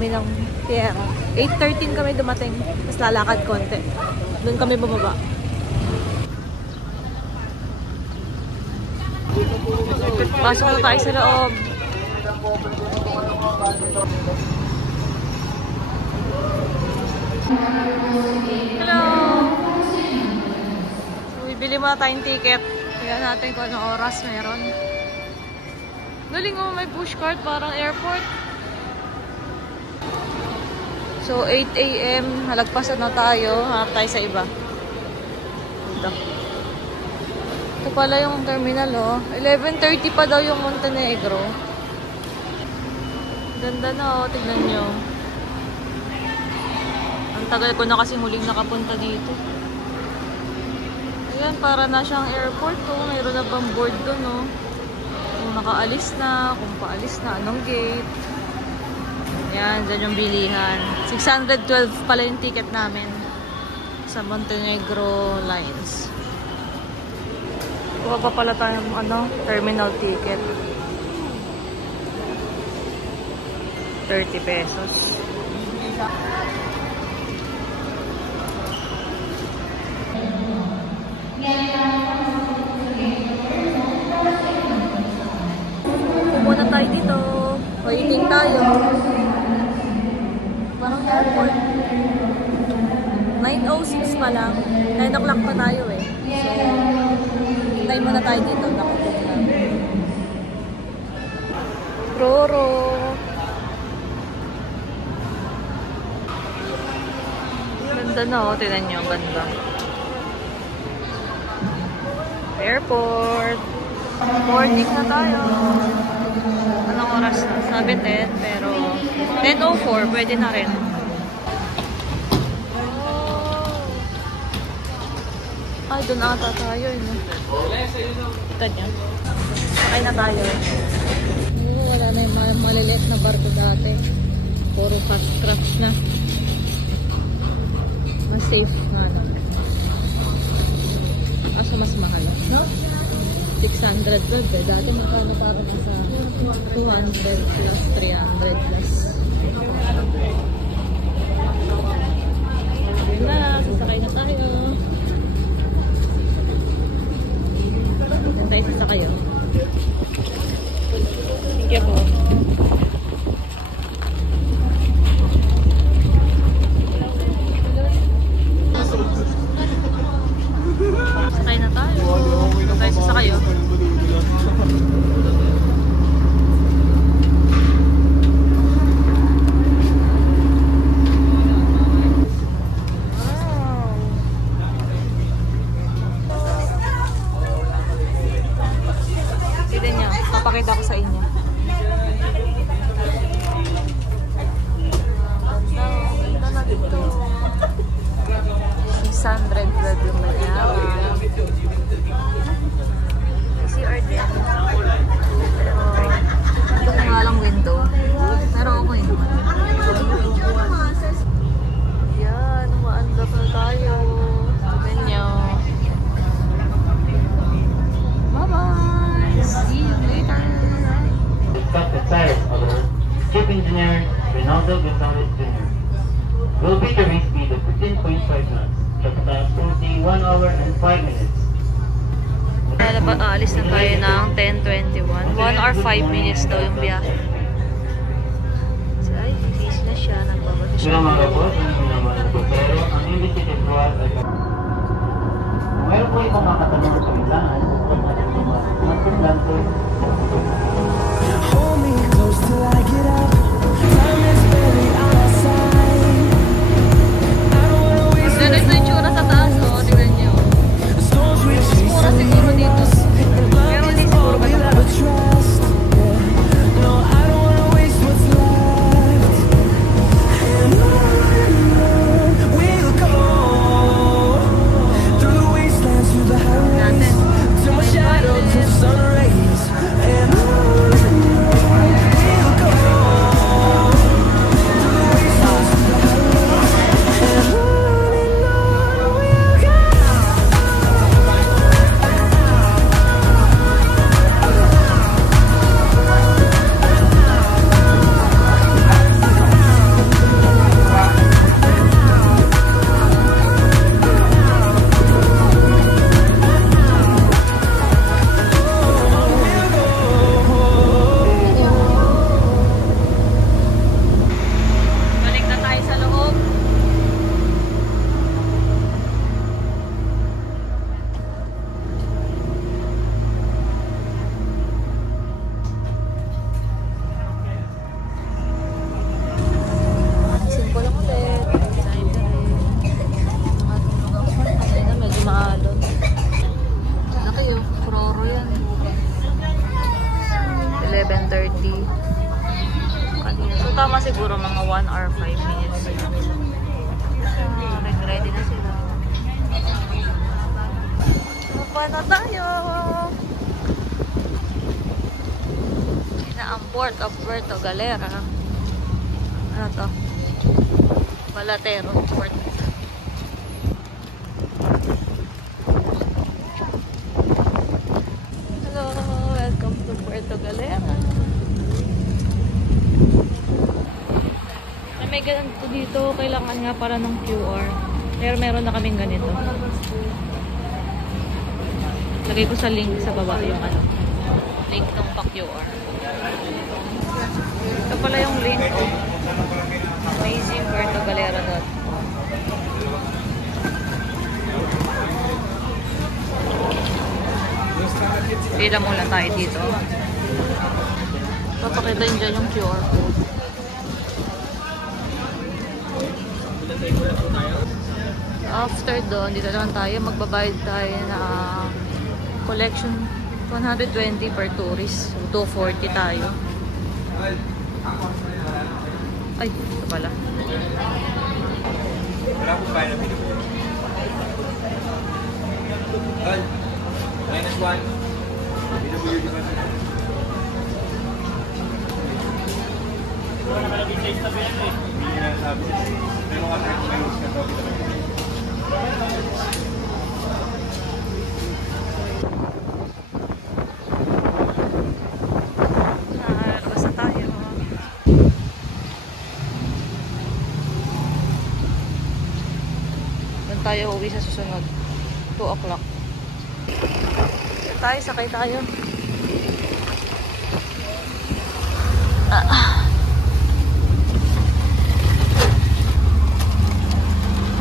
kami ng Tierra. 8:13 kami dumating. Tapos lalakad konti. Doon kami bumaba. Pasok na tayo sa loob. Hello! So, bibili muna tayong ticket. Tignan natin kung anong oras meron. Galing mo, may pushcart, parang airport. So, 8 AM, halagpasan na tayo. Hanap tayo sa iba. Ito. Ito pala yung terminal, oh. 11:30 pa daw yung Montenegro. Ganda na, oh. Tignan nyo. Ang tagal ko na kasi huling nakapunta dito. Ayan, para na siyang airport, oh. Mayroon na bang board doon, oh. Kung nakaalis na, kung paalis na, anong gate. Yan, dyan yung bilihan. 612 pala yung ticket namin sa Montenegro Lines. Kuha pa pala tayo ng terminal ticket. 30 pesos. Pumunta tayo dito. Waiting tayo. Parang airport. 9:06 pa lang. 9 o'clock pa tayo eh. So, hintay muna tayo dito. Nakapag lang. Roro. Ganda na oh. Tignan nyo. Ganda. Airport. Boarding na tayo. Anong oras na? Sabi 10, pero 10:04, pwede na rin. Oh. Ay, doon ata tayo. Kita niya. Sakay na tayo. Oh, wala na yung maliliit na barko dati. Puro fast craft na. Mas safe nga na. Kaso mas mahal. No? 600 plus eh. Dati parang nasa 200 plus, 300 plus. Yun na, sasakay na tayo. Yan tayo sasakay oh. Thank you po. Sasakay na tayo. Yan tayo sasakay oh. Papakita ko sa inyo. Ganda na dito. 600 blood yung Manila. CR din. Pero, ito ko nga lang window. Pero okay naman. Yan, maanda pa tayo. Sabi nyo. Bye-bye! See you later! Cut the tires, our chief engineer, Ronaldo Gonzalez Jr. will beat the race speed of 15.5 knots. Tapos 41 hour and 5 minutes. Aalis na tayo ng 10:21. 1 hour 5 minutes daw yung biyahe. So, ay, busy na siya. Nagbabati siya. Pero mga boss, hindi naman ito. Pero ang investigative was ay mayroon po itong makatanong sa kailangan kung ano yung mag-plan to. Hold me close till I get up. Time is barely on our side. I don't wanna waste Ganda ito yung tsura sa taas, oh. Tignan niyo. the storms we chase. Mura siguro dito. Pero hindi siguro ba ito? Trust. No, I don't wanna waste what's left. And on we'll go through the wastelands, through the highways. Port of Puerto Galera. Ano to? Balatero Port. Hello, welcome to Puerto Galera. Ay, may ganito dito. Kailangan nga para ng QR. Pero meron na kaming ganito. Lagay ko sa link sa baba yung ano. Link ng pa-QR. Ito pala yung link. Oh. Amazing Puerto Galera. Pila muna tayo dito. Papakita nyo dyan yung QR code. After doon, dito naman tayo. Magbabayad tayo na collection 120 per tourist. So, 240 tayo. Ay, ito pala. Wala po ba na pinipili? -1. Pinipili ka na. Wala naman ang taste na yan eh. Hindi na sabi. Pero mga recommend na to. Labas na tayo. Doon tayo uwi sa susunod. 2 o'clock. Tayo, sakay tayo.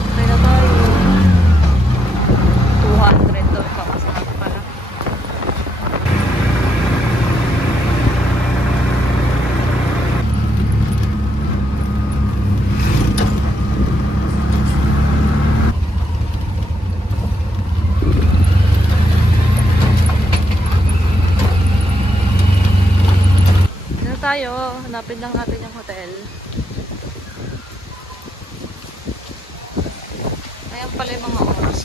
Sakay na tayo. 200 doon pa masarap pala. Tayo, hanapin lang natin yung hotel. Ayan pala yung mga oras.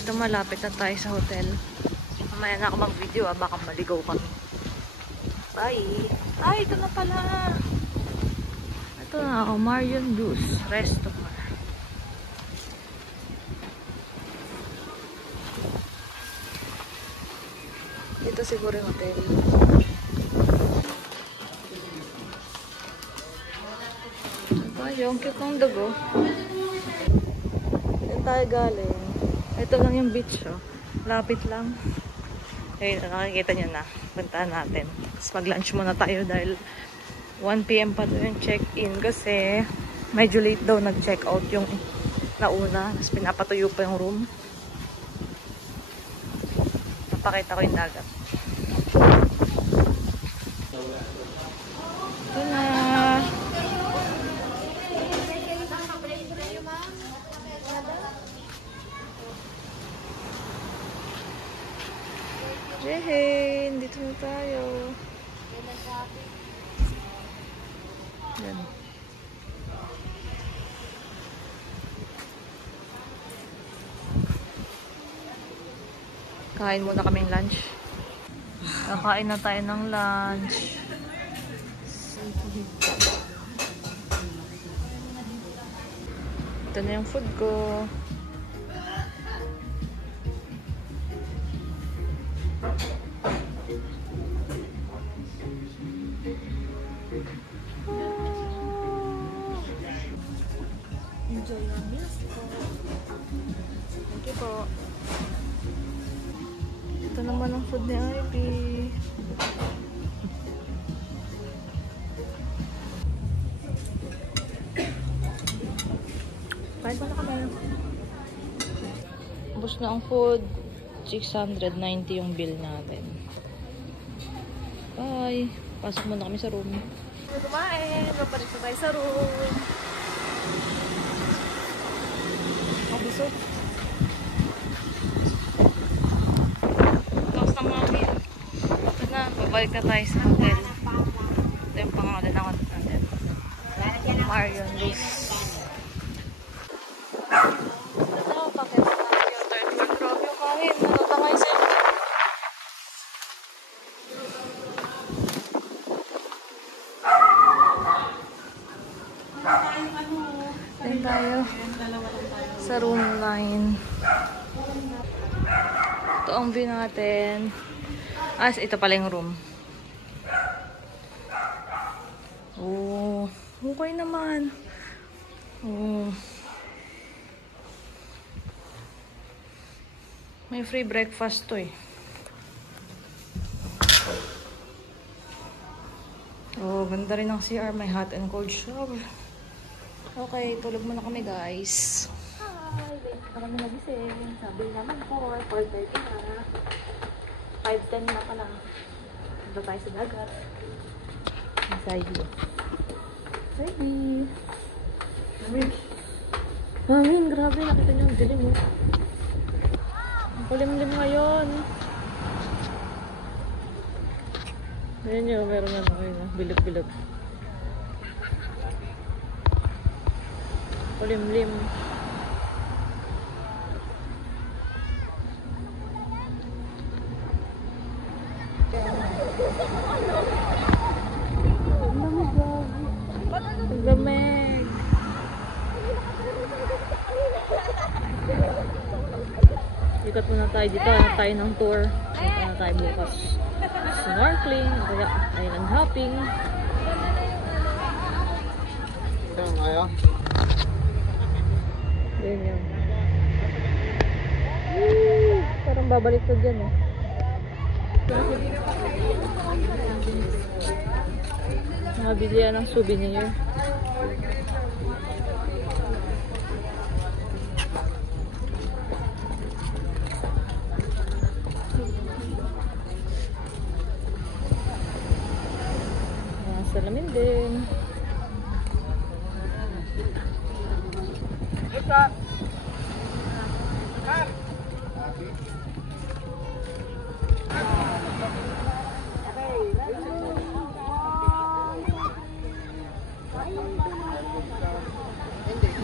Ito malapit na tayo sa hotel. Mamaya na ako mag-video baka maligaw kami. Bye! Ay, ito na pala! Ito na ako, Marion Juice Restaurant. Ito siguro yung hotel. Tayo, ang cute ng dugo. Saan tayo galing? Ito lang yung beach, oh. Lapit lang. Okay, nakikita nyo na. Puntahan natin. Tapos mag-lunch muna tayo dahil 1 PM pa doon yung check-in kasi medyo late daw nag-check-out yung nauna. Tapos pinapatuyo pa yung room. Napakita ko yung dagat. Ito na. Yehey! Dito na tayo. Yan. Kain muna kaming lunch. Kakain na tayo ng lunch. Ito na yung food ko. Enjoy your meals po. Thank you po. Ito naman ang food ni Ivy. Kain pa na kami. Ubus na ang food. 690 yung bill natin. Bye! Pasok muna kami sa room. Kumain! Kapalik na tayo sa room. Busog. Tapos na mga meal. Ito na, babalik na tayo sa hotel. Ito yung pangalan ng hotel natin. Marion Juice. Ito, bakit na natin yung third floor. Grabe yung hangin. Natatangay sa inyo. Then tayo sa room 9. Ito ang view natin. Ito pala yung room. Oh, okay naman. Oh. May free breakfast to eh. Oh, ganda rin ang CR. May hot and cold shower. Okay, tulog muna kami guys. Hi! Late na kami nagising. Sabi naman 4:30 na. 5:10 na pala. Punta tayo sa dagat. Masaya. Baby! Hangin, grabe. Nakita niyo ang dilim mo. Ang kulimlim ngayon. Ayan nyo, meron na kayo na. Bilog-bilog. Kulimlim. Lamig. Ikat muna tayo dito. Hanap tayo ng tour. Hanap na tayo bukas. Snorkeling. Kaya island hopping. Saan kaya? Yan yun. Woo! Parang babalik ko dyan eh. Nakabili yan ng souvenir. Salamin din.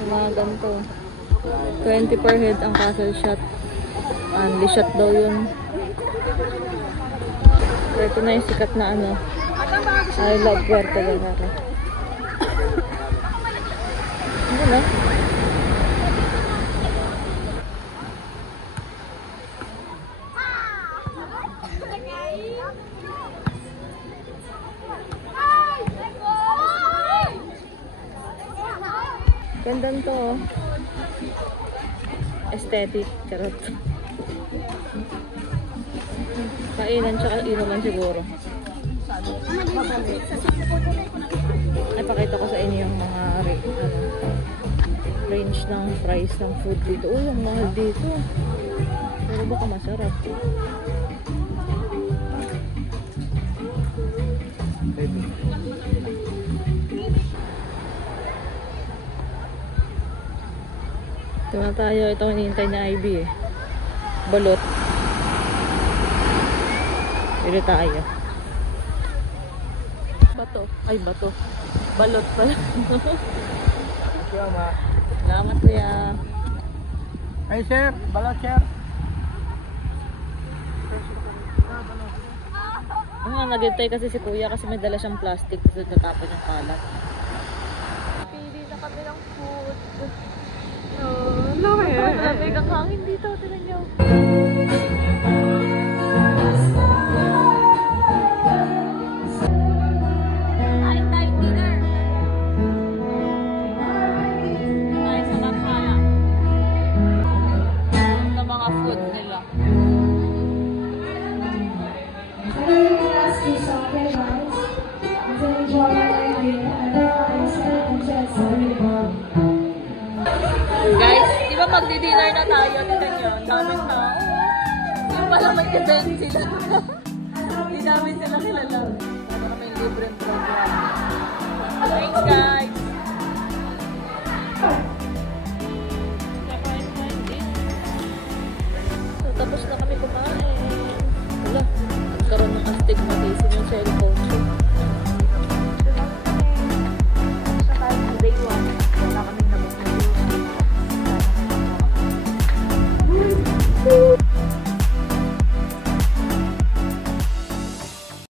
Mga ganito. 20 per head ang castle shot. Only shot daw yun. Pero ito na yung sikat na ano. I love Puerto Vallarta. Ano na? Ganda to. Aesthetic. Charot. Kainan tsaka inuman siguro. Ay, pakita ko sa inyo yung mga range ng price ng food dito. Uy, ang mahal dito. Pero baka masarap. Ito na tayo. Ito ang hinihintay na Ivy eh. Balot. Pili tayo. Bato. Ay, bato. Balot pala. Salamat kuya. Ay sir, balot sir. Nagintay kasi si kuya kasi may dala siyang plastic kasi tatapon yung kalat. Pili na kami ng food. No eh. Lamig ang hangin dito. Tignan niyo. Guys, di ba magdi-dinner na tayo? Tignan nyo, daming na. Yung pala may event sila. Hindi namin sila kilala. Para may libreng program. Thanks guys! So, tapos na kami